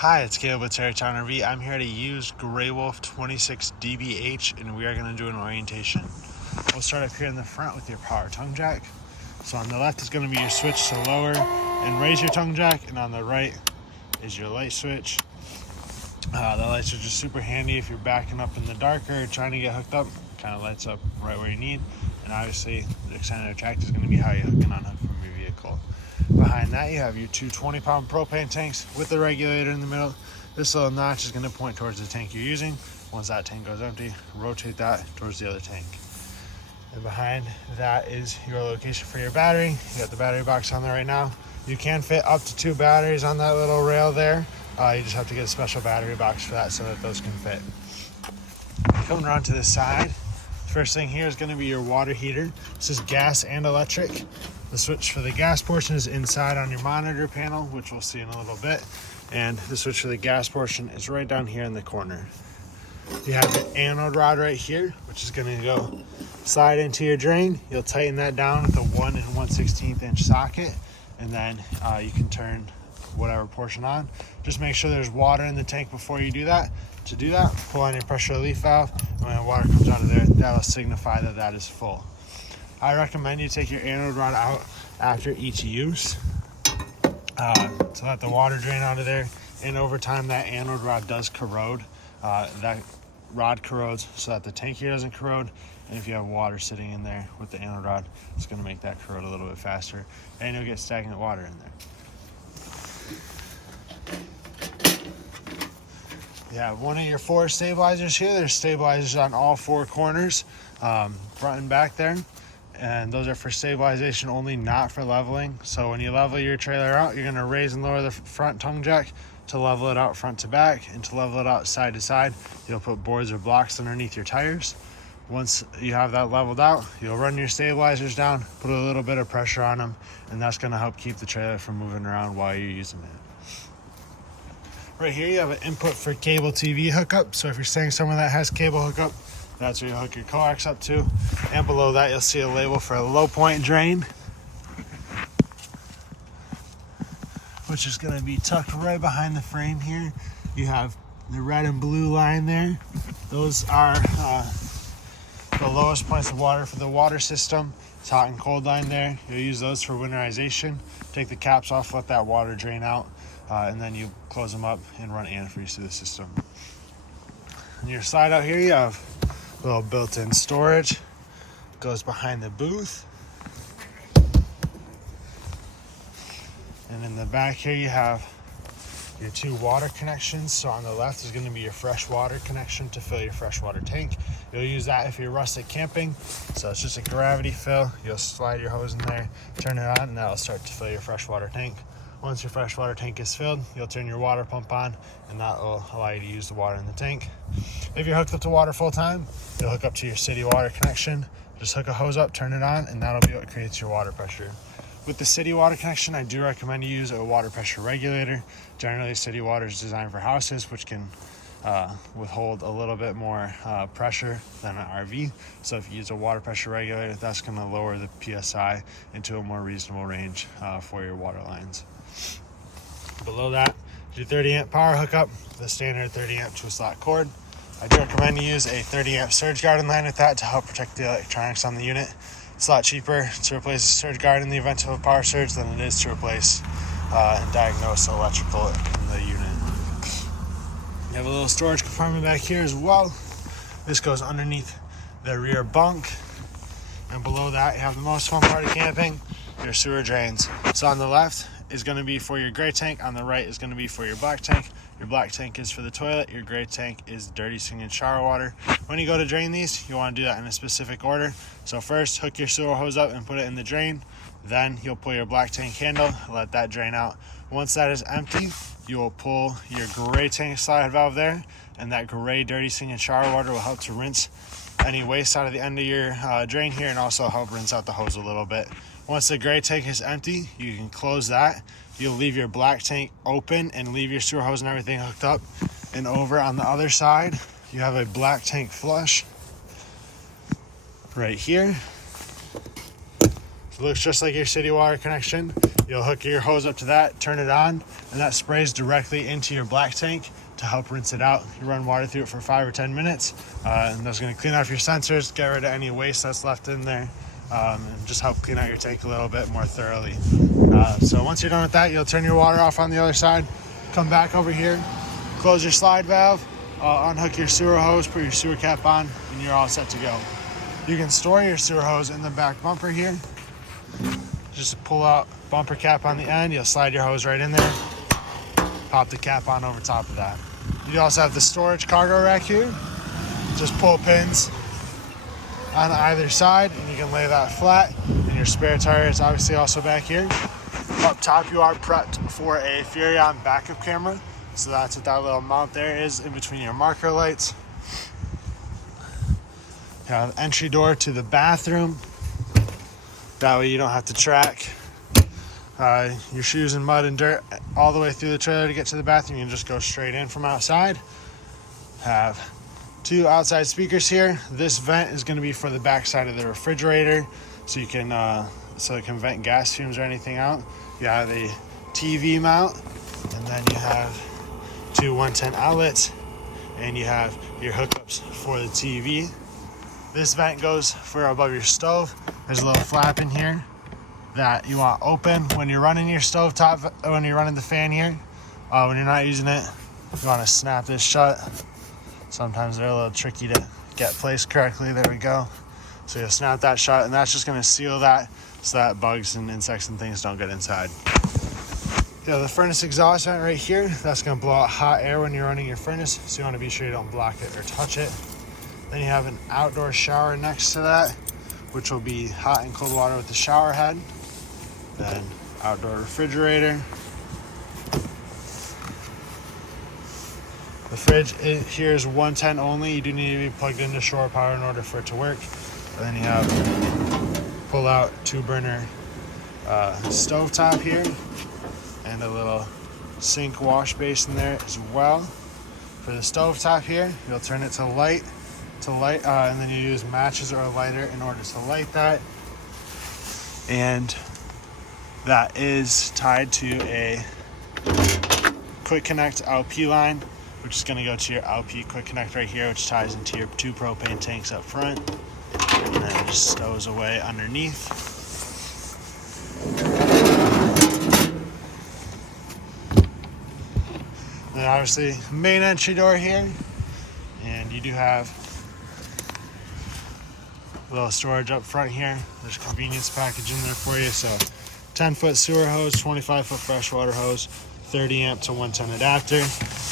Hi, it's Caleb with Terrytown RV. I'm here to use Grey Wolf 26 DBH, and we are going to do an orientation. We'll start up here in the front with your power tongue jack. So on the left is going to be your switch to lower and raise your tongue jack, and on the right is your light switch. The lights are just super handy if you're backing up in the dark or trying to get hooked up. Kind of lights up right where you need, and obviously the extended track is going to be how you hook and unhook from your vehicle. Behind that, you have your two 20-pound propane tanks with the regulator in the middle. This little notch is going to point towards the tank you're using. Once that tank goes empty, rotate that towards the other tank. And behind that is your location for your battery. You got the battery box on there right now. You can fit up to 2 batteries on that little rail there. You just have to get a special battery box for that so that those can fit. Coming around to the side, first thing here is going to be your water heater. This is gas and electric. The switch for the gas portion is inside on your monitor panel, which we'll see in a little bit. And the switch for the gas portion is right down here in the corner. You have your anode rod right here, which is going to go slide into your drain. You'll tighten that down with a 1 1/16 inch socket, and then you can turn whatever portion on. Just make sure there's water in the tank before you do that. To do that, pull on your pressure relief valve, and when water comes out of there, that'll signify that that is full. I recommend you take your anode rod out after each use to let the water drain out of there. And over time, that anode rod does corrode. That rod corrodes so that the tank here doesn't corrode. And if you have water sitting in there with the anode rod, it's going to make that corrode a little bit faster, and you'll get stagnant water in there. You have one of your 4 stabilizers here. There's stabilizers on all 4 corners, front and back there. And those are for stabilization only, not for leveling. So when you level your trailer out, you're going to raise and lower the front tongue jack to level it out front to back, and to level it out side to side, you'll put boards or blocks underneath your tires. Once you have that leveled out, you'll run your stabilizers down, put a little bit of pressure on them, and that's going to help keep the trailer from moving around while you're using it. Right here, you have an input for cable TV hookup. So if you're staying somewhere that has cable hookup, that's where you hook your coax up to. And below that, you'll see a label for a low point drain, which is going to be tucked right behind the frame here. You have the red and blue line there. Those are the lowest points of water for the water system. It's hot and cold line there. You'll use those for winterization. Take the caps off, let that water drain out, and then you close them up and run antifreeze through the system. On your side out here, you have a little built-in storage. Goes behind the booth. And in the back here, you have your 2 water connections. So on the left is going to be your fresh water connection to fill your freshwater tank. You'll use that if you're rustic camping. So it's just a gravity fill. You'll slide your hose in there, turn it on, and that'll start to fill your freshwater tank. Once your freshwater tank is filled, you'll turn your water pump on, and that will allow you to use the water in the tank. If you're hooked up to water full time, you'll hook up to your city water connection. Just hook a hose up, turn it on, and that'll be what creates your water pressure. With the city water connection, I do recommend you use a water pressure regulator. Generally, city water is designed for houses, which can withhold a little bit more pressure than an RV. So if you use a water pressure regulator, that's going to lower the PSI into a more reasonable range for your water lines. Below that, your 30 amp power hookup, the standard 30 amp 2-slot cord. I do recommend you use a 30 amp surge guard in line with that to help protect the electronics on the unit. It's a lot cheaper to replace a surge guard in the event of a power surge than it is to replace and diagnose electrical in the unit. You have a little storage compartment back here as well. This goes underneath the rear bunk. And below that, you have the most fun part of camping, your sewer drains. So on the left is going to be for your gray tank. On the right is going to be for your black tank. Your black tank is for the toilet. Your gray tank is dirty sink and shower water. When you go to drain these, you want to do that in a specific order. So first, hook your sewer hose up and put it in the drain. Then you'll pull your black tank handle, let that drain out. Once that is empty, you will pull your gray tank slide valve there, and that gray dirty sink and shower water will help to rinse any waste out of the end of your drain here, and also help rinse out the hose a little bit. Once the gray tank is empty, you can close that. You'll leave your black tank open and leave your sewer hose and everything hooked up. And over on the other side, you have a black tank flush right here. It looks just like your city water connection. You'll hook your hose up to that, turn it on, and that sprays directly into your black tank to help rinse it out. You run water through it for 5 or 10 minutes, and that's going to clean off your sensors, get rid of any waste that's left in there, and just help clean out your tank a little bit more thoroughly. So once you're done with that, you'll turn your water off on the other side, come back over here, close your slide valve, unhook your sewer hose, put your sewer cap on, and you're all set to go. You can store your sewer hose in the back bumper here. Just pull out bumper cap on the end, you'll slide your hose right in there, pop the cap on over top of that. You also have the storage cargo rack here. Just pull pins on either side and you can lay that flat, and your spare tire is obviously also back here. Up top you are prepped for a Furrion backup camera, so that's what that little mount there is in between your marker lights. You have an entry door to the bathroom. That way you don't have to track your shoes in mud and dirt all the way through the trailer to get to the bathroom. You can just go straight in from outside. Have 2 outside speakers here. This vent is going to be for the back side of the refrigerator, so you can so it can vent gas fumes or anything out. You have a TV mount, and then you have 2 110 outlets, and you have your hookups for the TV. This vent goes for above your stove. There's a little flap in here that you want open when you're running your stovetop, when you're running the fan here. When you're not using it, you want to snap this shut. Sometimes they're a little tricky to get placed correctly. There we go. So you'll snap that shut, and that's just going to seal that so that bugs and insects and things don't get inside. You have the furnace exhaust vent right here. That's going to blow out hot air when you're running your furnace, so you want to be sure you don't block it or touch it. Then you have an outdoor shower next to that, which will be hot and cold water with the shower head. Then outdoor refrigerator. The fridge here is 110 only. You do need to be plugged into shore power in order for it to work. And then you have pull out 2-burner stovetop here, and a little sink wash basin there as well. For the stovetop here, you'll turn it to light, and then you use matches or a lighter in order to light that. And that is tied to a Quick Connect LP line, which is going to go to your LP Quick Connect right here, which ties into your 2 propane tanks up front, and then it just stows away underneath. Then obviously main entry door here, and you do have a little storage up front here. There's a convenience package in there for you. So 10-foot sewer hose, 25-foot freshwater hose, 30 amp to 110 adapter.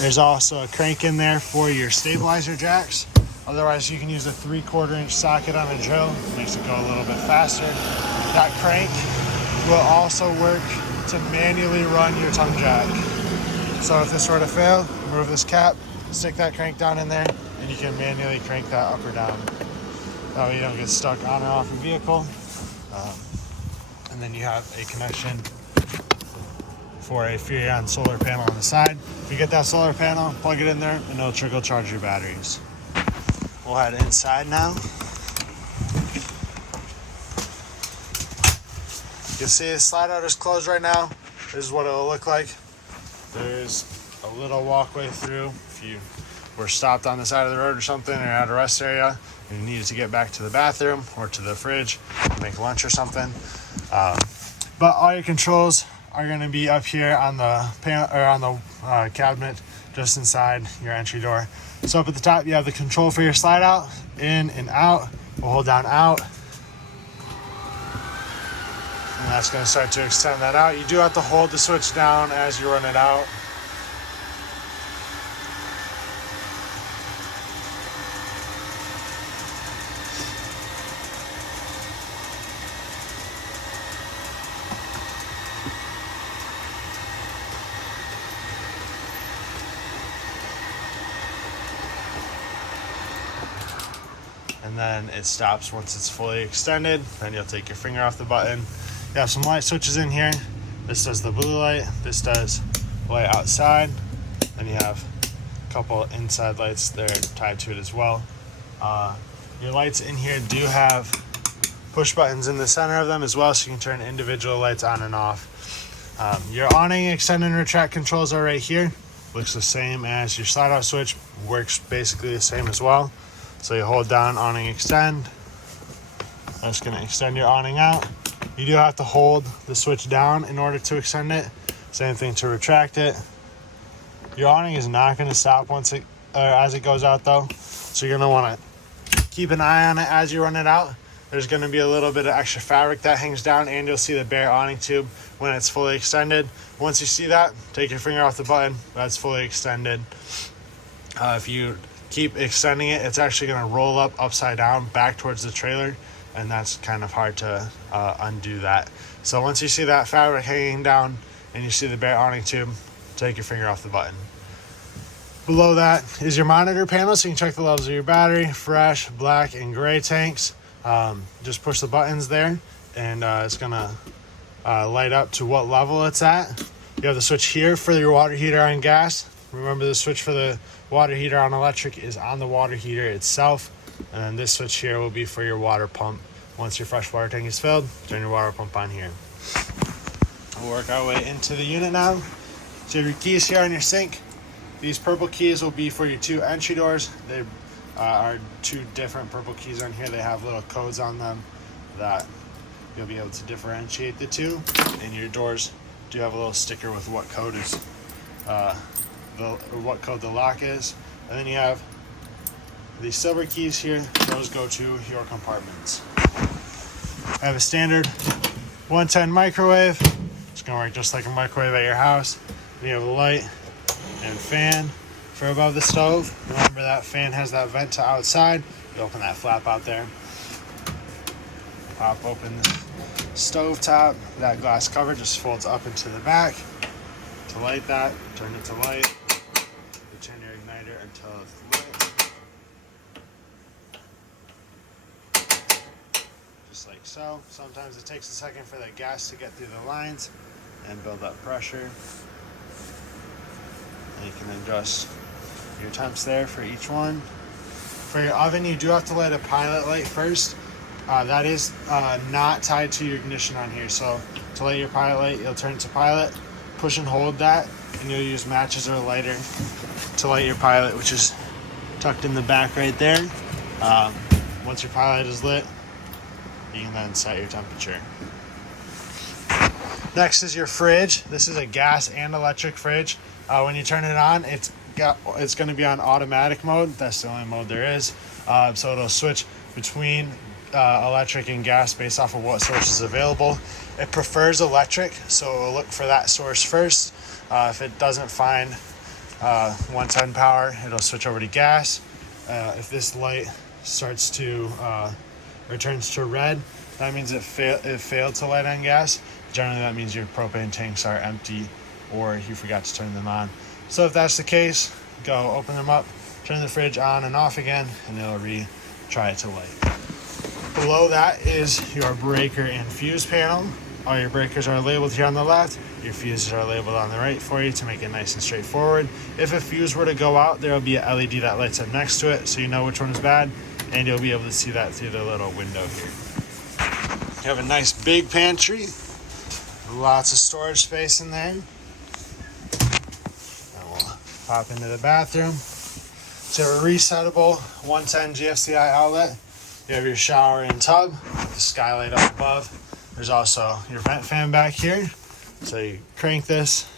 There's also a crank in there for your stabilizer jacks. Otherwise, you can use a 3/4 inch socket on a drill. It makes it go a little bit faster. That crank will also work to manually run your tongue jack. So if this were to fail, remove this cap, stick that crank down in there, and you can manually crank that up or down. That way you don't get stuck on or off the vehicle. And then you have a connection for a Furrion solar panel on the side. If you get that solar panel, plug it in there, and it'll trickle charge your batteries. We'll head inside now. You can see the slide out is closed right now. This is what it'll look like. There's a little walkway through if you were stopped on the side of the road or something, or at a rest area and you needed to get back to the bathroom or to the fridge to make lunch or something. But all your controls are going to be up here on the panel, or on the cabinet just inside your entry door. So up at the top you have the control for your slide out, in and out. We'll hold down out, and that's going to start to extend that out. You do have to hold the switch down as you run it out. And then it stops once it's fully extended. Then you'll take your finger off the button. You have some light switches in here. This does the blue light. This does light outside. Then you have a couple inside lights there tied to it as well. Your lights in here do have push buttons in the center of them as well, so you can turn individual lights on and off. Your awning extend and retract controls are right here. Looks the same as your slide out switch, works basically the same as well. So you hold down awning extend. That's going to extend your awning out. You do have to hold the switch down in order to extend it. Same thing to retract it. Your awning is not going to stop as it goes out though. So you're going to want to keep an eye on it as you run it out. There's going to be a little bit of extra fabric that hangs down, and you'll see the bare awning tube when it's fully extended. Once you see that, take your finger off the button. That's fully extended. If you keep extending it, it's actually going to roll up upside down back towards the trailer, and that's kind of hard to undo that. So once you see that fabric hanging down and you see the bare awning tube, take your finger off the button. Below that is your monitor panel, so you can check the levels of your battery, fresh, black, and gray tanks. Just push the buttons there, and it's gonna light up to what level it's at. You have the switch here for your water heater on gas. Remember, the switch for the water heater on electric is on the water heater itself, and then this switch here will be for your water pump. Once your fresh water tank is filled, turn your water pump on here. We'll work our way into the unit now. So you have your keys here on your sink. These purple keys will be for your 2 entry doors. They are 2 different purple keys on here. They have little codes on them that you'll be able to differentiate the two. And your doors do have a little sticker with what code is what code the lock is. And then you have these silver keys here. Those go to your compartments. I have a standard 110 microwave. It's gonna work just like a microwave at your house. Then you have a light and fan for above the stove. Remember, that fan has that vent to outside. You open that flap out there. Pop open the stove top. That glass cover just folds up into the back. To light that, turn it to light. You turn your igniter until it's lit. Just like so. Sometimes it takes a second for the gas to get through the lines and build up pressure. And you can adjust your temps there for each one. For your oven, you do have to light a pilot light first. That is not tied to your ignition on here. So to light your pilot light, you'll turn it to pilot, push and hold that, and you'll use matches or a lighter to light your pilot, which is tucked in the back right there. Once your pilot is lit, you can then set your temperature. Next is your fridge. This is a gas and electric fridge. When you turn it on, it's going to be on automatic mode. That's the only mode there is. So it'll switch between electric and gas based off of what source is available. It prefers electric, so it'll look for that source first. If it doesn't find 110 power, it'll switch over to gas. If this light starts to turns to red, that means it failed to light on gas. Generally, that means your propane tanks are empty or you forgot to turn them on. So if that's the case, go open them up, turn the fridge on and off again, and it'll try it to light. Below that is your breaker and fuse panel. All your breakers are labeled here on the left. Your fuses are labeled on the right for you to make it nice and straightforward. If a fuse were to go out, there will be an LED that lights up next to it, so you know which one is bad, and you'll be able to see that through the little window here. You have a nice big pantry, lots of storage space in there. And we'll pop into the bathroom. So a resettable 110 GFCI outlet. You have your shower and tub, the skylight up above. There's also your vent fan back here. So you crank this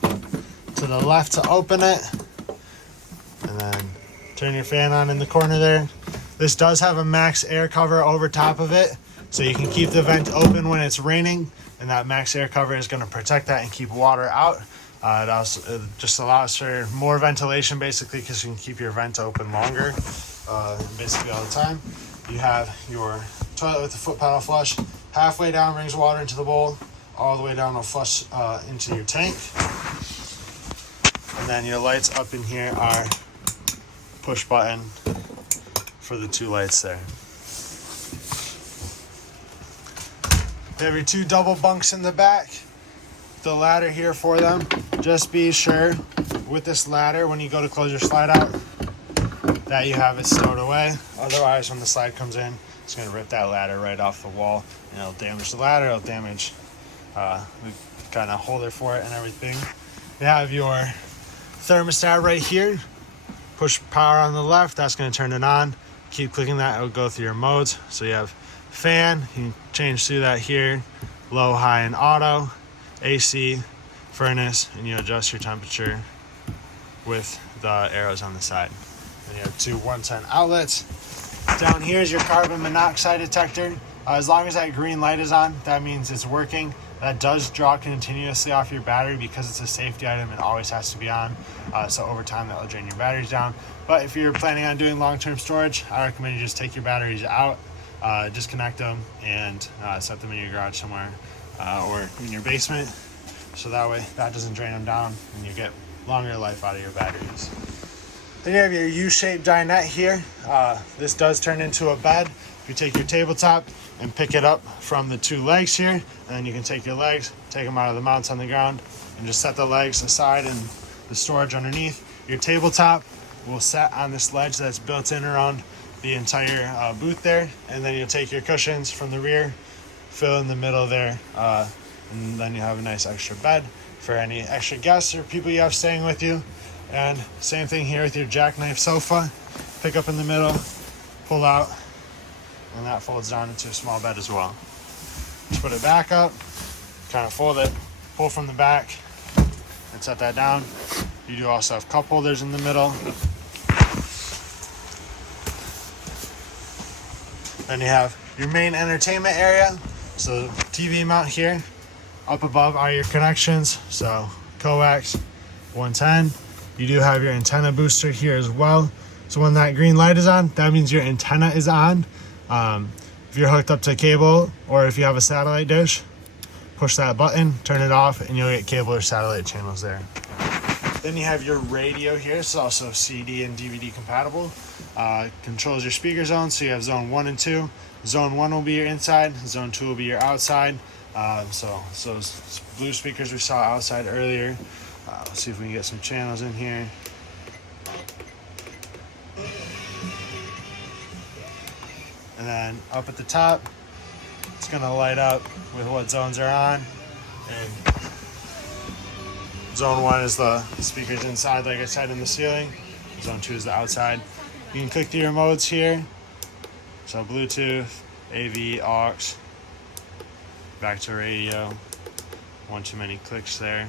to the left to open it, and then turn your fan on in the corner there. This does have a max air cover over top of it, so you can keep the vent open when it's raining, and that max air cover is going to protect that and keep water out. It just allows for more ventilation, basically, because you can keep your vent open longer, basically all the time. You have your toilet with the foot pedal flush. Halfway down brings water into the bowl. All the way down will flush into your tank. And then your lights up in here are push button for the 2 lights there. You have your 2 double bunks in the back. The ladder here for them. Just be sure with this ladder, when you go to close your slide out, that you have it stowed away. Otherwise, when the slide comes in, it's going to rip that ladder right off the wall, and it'll damage the ladder, it'll damage kind of holder for it and everything. You have your thermostat right here. Push power on the left, that's going to turn it on. Keep clicking that, it'll go through your modes. So you have fan, you can change through that here, low, high, and auto, AC, furnace, and you adjust your temperature with the arrows on the side. And you have two 110 outlets. Down here is your carbon monoxide detector. As long as that green light is on, that means it's working. That does draw continuously off your battery because it's a safety item. It always has to be on. So over time, that will drain your batteries down. But if you're planning on doing long-term storage, I recommend you just take your batteries out, disconnect them, and set them in your garage somewhere or in your basement. So that way, that doesn't drain them down, and you get longer life out of your batteries. Then you have your U-shaped dinette here. This does turn into a bed. If you take your tabletop and pick it up from the two legs here, and then you can take your legs, take them out of the mounts on the ground, and just set the legs aside and the storage underneath. Your tabletop will set on this ledge that's built in around the entire booth there, and then you'll take your cushions from the rear, fill in the middle there, and then you have a nice extra bed for any extra guests or people you have staying with you. And same thing here with your jackknife sofa. Pick up in the middle, pull out, and that folds down into a small bed as well. Just put it back up, kind of fold it, pull from the back, and set that down. You do also have cup holders in the middle. Then you have your main entertainment area. So TV mount here. Up above are your connections. So coax, 110. You do have your antenna booster here as well. So when that green light is on, that means your antenna is on. If you're hooked up to cable or if you have a satellite dish, push that button, turn it off, and you'll get cable or satellite channels there. Then you have your radio here. It's also CD and DVD compatible. Controls your speaker zones. So you have zone 1 and 2. Zone 1 will be your inside. Zone 2 will be your outside. So those blue speakers we saw outside earlier. Let's see if we can get some channels in here. And then up at the top, it's going to light up with what zones are on. And zone 1 is the speakers inside, like I said, in the ceiling. Zone 2 is the outside. You can click through your modes here. So Bluetooth, AV, aux, back to radio. One too many clicks there.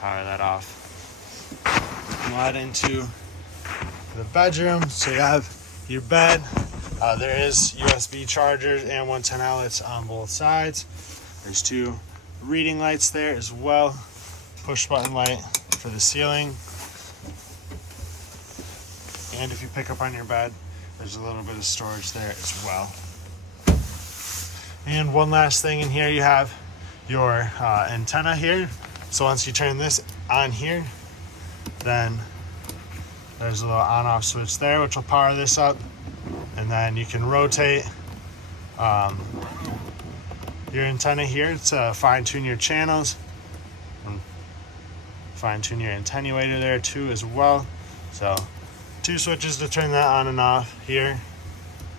Power that off. We'll head into the bedroom. So you have your bed. There is USB chargers and 110 outlets on both sides. There's two reading lights there as well. Push button light for the ceiling. And if you pick up on your bed, there's a little bit of storage there as well. And one last thing in here, you have your antenna here. So once you turn this on here, then there's a little on-off switch there, which will power this up. And then you can rotate your antenna here to fine-tune your channels. And fine-tune your attenuator there too as well. So two switches to turn that on and off here,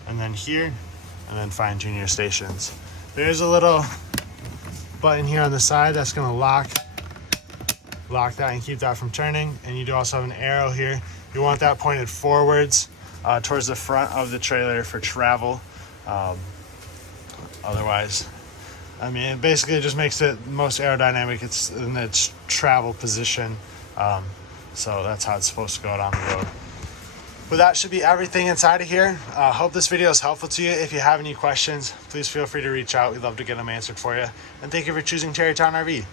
and then here, and then fine-tune your stations. There's a little button here on the side that's going to lock that and keep that from turning. And you do also have an arrow here. You want that pointed forwards towards the front of the trailer for travel. Otherwise, I mean, it basically just makes it most aerodynamic. It's in its travel position. So that's how it's supposed to go down the road. But that should be everything inside of here. Hope this video is helpful to you. If you have any questions, please feel free to reach out. We'd love to get them answered for you. And thank you for choosing Tarrytown RV.